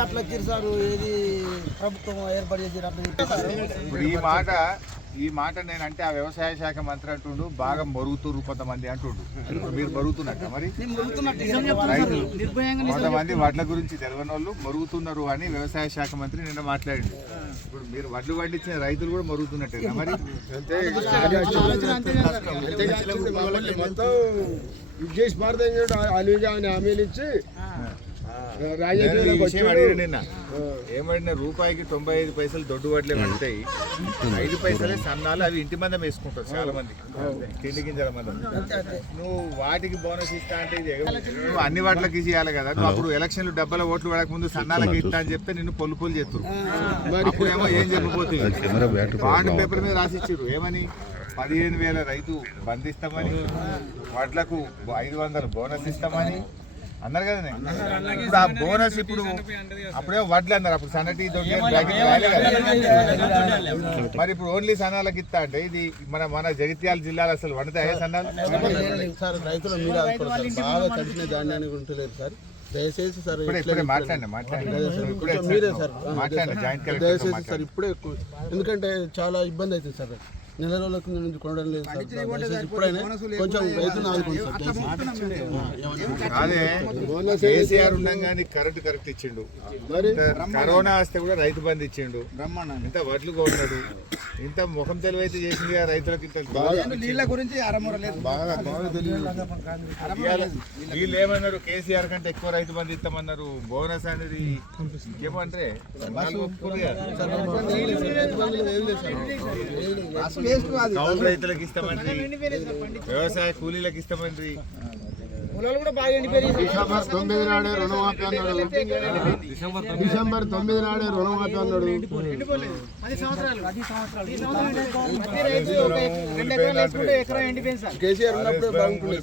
అట్లా తీర్చారు ఏది ప్రభుత్వం ఏర్పాటు చేసి అట్లా ఈ మాట ఈ మాట నేనంటే ఆ వ్యవసాయ శాఖ మంత్రి అంటుండు బాగా మరుగుతురు కొంతమంది అంటుండు. మీరు మరుగుతున్నట్ట మరి? రైతులు. కొంతమంది వడ్ల గురించి తెలియని వాళ్ళు మరుగుతున్నారు అని వ్యవసాయ శాఖ మంత్రి నిన్న మాట్లాడిండు. ఇప్పుడు మీరు వడ్లు పండించిన రైతులు కూడా మరుగుతున్నట్టే మరి? అలీగా అని హామీలు ఇచ్చి నిన్న ఏమడిన రూపాయికి తొంభై ఐదు పైసలు దొడ్డు వడ్లే పడతాయి. ఐదు పైసలే సన్నాలు అవి ఇంటి మందం వేసుకుంటారు చాలా మంది తిండి గింజల మందం. నువ్వు వాటికి బోనస్ ఇస్తా అంటే ఇది నువ్వు అన్ని వాటికి ఇవ్వాలి కదా. నువ్వు అప్పుడు ఎలక్షన్లు డబ్బల ఓట్లు పడక ముందు సన్నాలకి ఇస్తా అని చెప్తే నిన్ను పొల్లు పొల్లు చేస్తారు అప్పుడేమో ఏం చెప్పిపోతుంది బాండ్ పేపర్ మీద రాసిచ్చారు ఏమని? పదిహేను వేల రైతు బంధిస్తామని వడ్లకు ఐదు వందలు బోనస్ ఇస్తామని అన్నారు కదా ఇప్పుడు ఆ బోనస్ ఇప్పుడు అప్పుడే వడ్లు అన్నారు. అప్పుడు సన్నటి. మరి ఇప్పుడు ఓన్లీ సన్నాలకు ఇస్తా అంటే ఇది మన మన జగిత్యాల జిల్లాలో అసలు వండుతాయే సన్నాలు? సార్ రైతులు. బాగా తడిసిన ఉంటలేదు సార్. దయచేసి సార్ మాట్లాడండి మీరే సార్ మాట్లాడండి దయచేసి సార్ ఇప్పుడే ఎందుకంటే చాలా ఇబ్బంది అవుతుంది సార్. నెల రోజుల కింద నుంచి కొనడం లేదు సార్. దయచేసి ఇప్పుడైనా కొంచెం రైతులు ఆదుకోండి సార్. అదే కేసీఆర్ ఉండగానే కరెంట్ కరెక్ట్ ఇచ్చిండు. కరోనా వస్తే కూడా రైతు బంధు ఇచ్చిండు. ఇంత వడ్లు కొన్నాడు. ఇంత ముఖం తెలివైతే చేసింది కదా రైతులకు ఇంత నీళ్ళ గురించి వీళ్ళు ఏమన్నారు? కేసీఆర్ కంటే ఎక్కువ రైతు బంధు ఇస్తామన్నారు. బోనస్ అనేది ఏమంటే రైతులకు ఇస్తామండి వ్యవసాయ కూలీలకు ఇస్తామండి డిసెంబర్ తొమ్మిది నాడే రుణమాఫీ అన్నాడు. డిసెంబర్ తొమ్మిది నాడే రుణమాఫీ అన్నాడు. కేసీఆర్ ఉన్నప్పుడే బాగుంటుంది